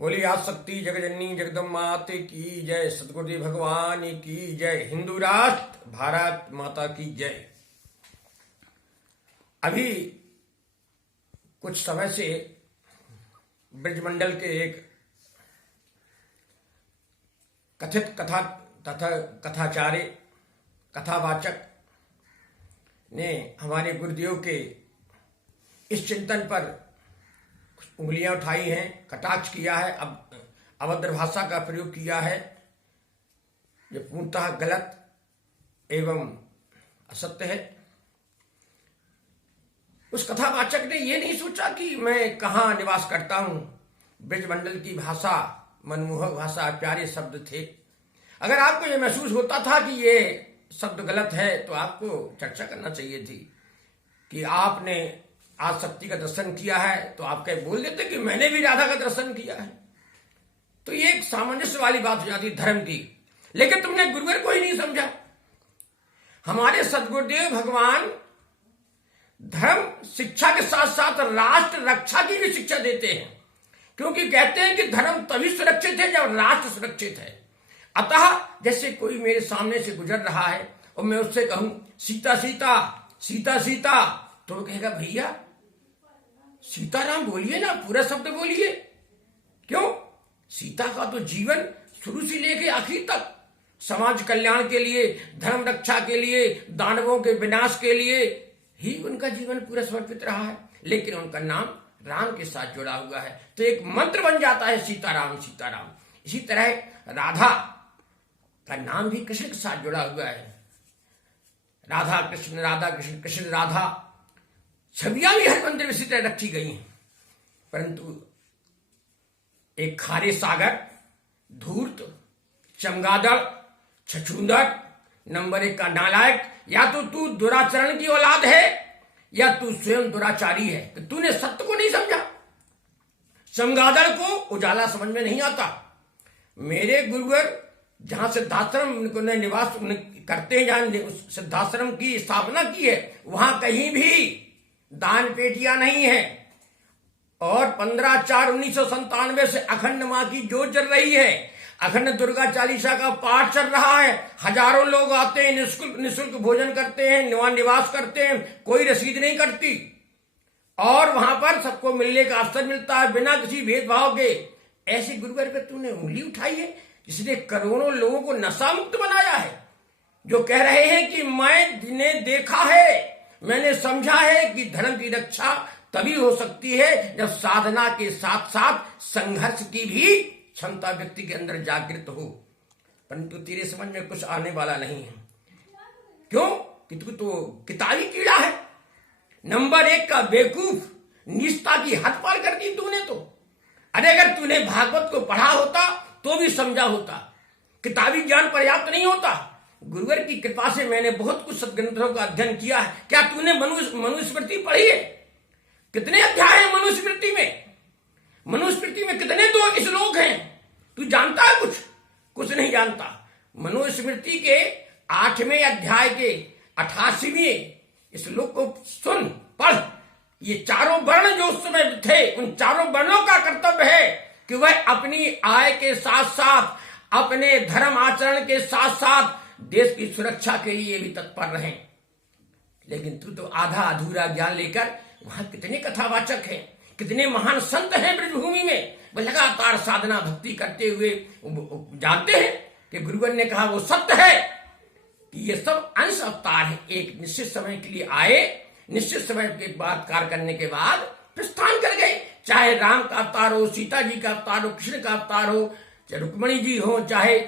बोली आसक्ति जगजननी जगदम्बा माते की जय, सतगुरुदेव भगवान की जय, हिंदू राष्ट्र भारत माता की जय। अभी कुछ समय से ब्रजमंडल के एक कथित कथा तथा कथाचार्य कथावाचक ने हमारे गुरुदेव के इस चिंतन पर उंगलियां उठाई हैं, कटाक्ष किया है, अब अभद्र भाषा का प्रयोग किया है जो पूर्णतः गलत एवं असत्य है। उस कथावाचक ने यह नहीं सोचा कि मैं कहाँ निवास करता हूं। ब्रजमंडल की भाषा मनमोहक भाषा, प्यारे शब्द थे। अगर आपको यह महसूस होता था कि ये शब्द गलत है तो आपको चर्चा करना चाहिए थी कि आपने आज शक्ति का दर्शन किया है तो आप कहीं बोल देते कि मैंने भी राधा का दर्शन किया है। तो ये एक सामंजस्य वाली बात हो जाती धर्म की। लेकिन तुमने गुरुवर को ही नहीं समझा। हमारे सदगुरुदेव भगवान धर्म शिक्षा के साथ साथ राष्ट्र रक्षा की भी शिक्षा देते हैं, क्योंकि कहते हैं कि धर्म तभी सुरक्षित है जब राष्ट्र सुरक्षित है। अतः जैसे कोई मेरे सामने से गुजर रहा है और मैं उससे कहूं सीता सीता सीता सीता, तो वो कहेगा भैया सीताराम बोलिए ना, पूरा शब्द बोलिए। क्यों? सीता का तो जीवन शुरू से लेके आखिर तक समाज कल्याण के लिए, धर्म रक्षा के लिए, दानवों के विनाश के लिए ही उनका जीवन पूरा समर्पित रहा है। लेकिन उनका नाम राम के साथ जुड़ा हुआ है तो एक मंत्र बन जाता है सीताराम सीताराम। इसी तरह राधा का नाम भी कृष्ण के साथ जुड़ा हुआ है। राधा कृष्ण कृष्ण राधा छवियां भी हर मंदिर में इसी तरह रखी गई हैं। परंतु एक खारे सागर, धूर्त, चमगादड़, छछूंदर, नंबर 1 का नालायक, या तो तू दुराचरण की औलाद है या तू स्वयं दुराचारी है। तो तूने सत्य को नहीं समझा। चमगादड़ को उजाला समझ में नहीं आता। मेरे गुरुवर जहां सिद्धाश्रम ने निवास करते हैं, जहां सिद्धाश्रम की स्थापना की है, वहां कहीं भी दान पेटियां नहीं है। और 15/4/1997 से अखंड मां की जोत चल रही है। अखंड दुर्गा चालीसा का पाठ चल रहा है। हजारों लोग आते हैं, निःशुल्क भोजन करते हैं, वहां निवास करते हैं, कोई रसीद नहीं कटती और वहां पर सबको मिलने का अवसर मिलता है बिना किसी भेदभाव के। ऐसे गुरुवर पे तूने उंगली उठाई है जिसने करोड़ों लोगों को नशा मुक्त बनाया है, जो कह रहे हैं कि मैंने देखा है, मैंने समझा है कि धर्म की रक्षा तभी हो सकती है जब साधना के साथ साथ संघर्ष की भी क्षमता व्यक्ति के अंदर जागृत हो। परंतु तेरे समझ में कुछ आने वाला नहीं है। क्यों? कि तू तो किताबी कीड़ा है, नंबर 1 का बेवकूफ, निष्ठा की हद पार कर दी तूने। तो अरे अगर तूने भागवत को पढ़ा होता तो भी समझा होता। किताबी ज्ञान पर्याप्त नहीं होता। गुरुवर की कृपा से मैंने बहुत कुछ सदग्रंथों का अध्ययन किया है। क्या तूने मनुस्मृति पढ़ी है? कितने अध्याय हैं मनुस्मृति में? मनुस्मृति में कितने तो श्लोक हैं? तू जानता है कुछ? कुछ नहीं जानता। मनुस्मृति के 8वें अध्याय के 88वें श्लोक को सुन, पढ़। ये चारों वर्ण जो उस समय थे, उन चारों वर्णों का कर्तव्य है कि वह अपनी आय के साथ साथ, अपने धर्म आचरण के साथ साथ देश की सुरक्षा के लिए भी तत्पर रहें। लेकिन तू तो आधा अधूरा ज्ञान लेकर, वहां कितने कथावाचक हैं, कितने महान संत हैं ब्रजभूमि में, वह लगातार साधना भक्ति करते हुए जानते हैं कि गुरुवर ने कहा वो सत्य है कि ये सब अंश अवतार है। एक निश्चित समय के लिए आए, निश्चित समय के बाद कार्य करने के बाद प्रस्थान कर गए। चाहे राम का अवतार हो, सीता जी का अवतार हो, कृष्ण का अवतार हो, चाहे रुक्मणी जी हो, चाहे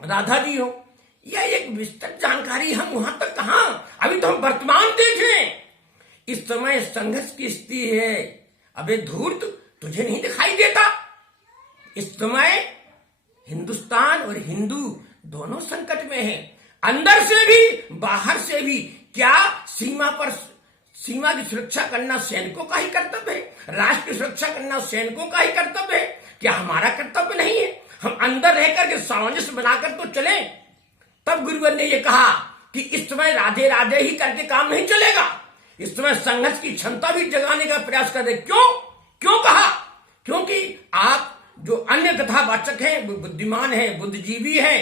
राधा जी हो। यह एक विस्तृत जानकारी हम वहां तक कहां, अभी तो हम वर्तमान देखें। इस समय संघर्ष की स्थिति है। अबे धूर्त, तुझे नहीं दिखाई देता? इस समय हिंदुस्तान और हिंदू दोनों संकट में हैं, अंदर से भी बाहर से भी। क्या सीमा की सुरक्षा करना सैनिकों का ही कर्तव्य है? राष्ट्र की सुरक्षा करना सैनिकों का ही कर्तव्य है? क्या हमारा कर्तव्य नहीं है? हम अंदर रहकर के सामंजस्य बनाकर तो चलें। तब गुरुवर ने यह कहा कि इस समय राधे राधे ही करके काम नहीं चलेगा। इस समय संघर्ष की क्षमता भी जगाने का प्रयास कर रहे। क्यों कहा? क्योंकि आप जो अन्य कथावाचक हैं, वो बुद्धिमान है, बुद्धिजीवी है,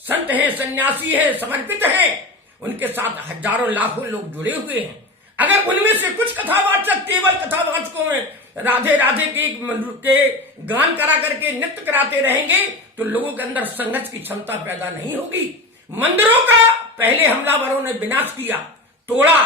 संत है, सन्यासी है, समर्पित है, उनके साथ हजारों लाखों लोग जुड़े हुए हैं। अगर उनमें से कुछ कथावाचक केवल कथावाचकों में राधे राधे के गान करा करके नृत्य कराते रहेंगे तो लोगों के अंदर संघर्ष की क्षमता पैदा नहीं होगी। मंदिरों का पहले हमलावरों ने विनाश किया, तोड़ा,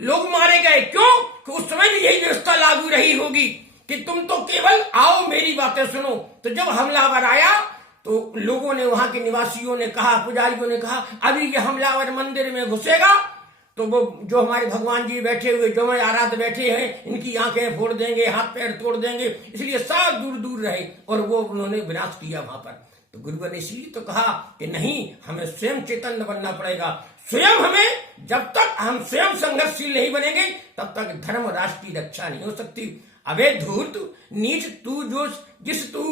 लोग मारे गए। क्यों? कि उस समय भी यही व्यवस्था लागू रही होगी कि तुम तो केवल आओ, मेरी बातें सुनो। तो जब हमलावर आया तो लोगों ने, वहां के निवासियों ने कहा, पुजारियों ने कहा, अभी ये हमलावर मंदिर में घुसेगा तो वो जो हमारे भगवान जी बैठे हुए, जो हमारे आराध्य बैठे हैं, इनकी आंखें फोड़ देंगे, हाथ पैर तोड़ देंगे, इसलिए सब दूर दूर रहे। और वो उन्होंने विनाश किया वहां पर। तो गुरुवर ने इसीलिए तो कहा कि नहीं, हमें स्वयं चैतन्य बनना पड़ेगा। स्वयं हमें, जब तक हम स्वयं संघर्षशील नहीं बनेंगे तब तक धर्म राष्ट्र की रक्षा नहीं हो सकती। अबे धूर्त, नीच, तू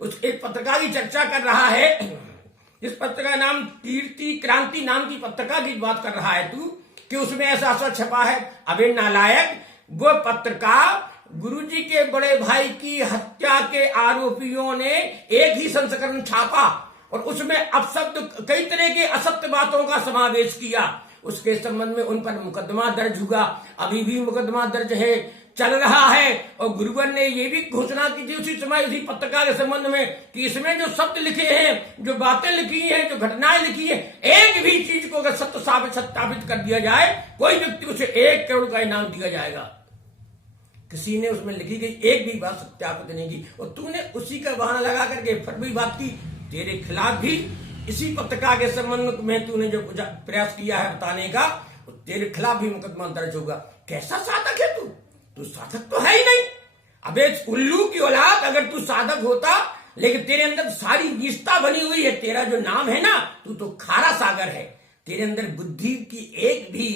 उस एक पत्रिका की चर्चा कर रहा है, इस पत्रिका का नाम कीर्ति क्रांति नाम की पत्रिका की बात कर रहा है तू, कि उसमें ऐसा छपा है। अबे नालायक, वो पत्रिका गुरुजी के बड़े भाई की हत्या के आरोपियों ने एक ही संस्करण छापा और उसमें अपशब्द, कई तरह के असत्य बातों का समावेश किया। उसके संबंध में उन पर मुकदमा दर्ज हुआ, अभी भी मुकदमा दर्ज है, चल रहा है। और गुरुवर ने ये भी घोषणा की थी उसी समय, उसी पत्रिका के संबंध में, कि इसमें जो शब्द लिखे हैं, जो बातें लिखी हैं, जो घटनाएं लिखी हैं, एक भी चीज को अगर सत्यापित कर दिया जाए, कोई व्यक्ति उसे 1 करोड़ का इनाम दिया जाएगा। किसी ने उसमें लिखी गई एक भी बात सत्यापित नहीं की और तूने उसी का बहाना लगा करके फिर भी बात की। तेरे खिलाफ भी इसी पत्रिका के संबंध में तूने जो प्रयास किया है बताने का, तेरे खिलाफ भी मुकदमा दर्ज होगा। कैसा साधक है तू साधक तो है ही नहीं। अबे उल्लू की औलाद, अगर तू साधक होता, लेकिन तेरे अंदर सारी नीचता बनी हुई है। तेरा जो नाम है ना, तू तो खारा सागर है। तेरे अंदर बुद्धि की एक भी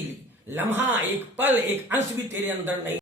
लम्हा, एक पल, एक अंश भी तेरे अंदर नहीं।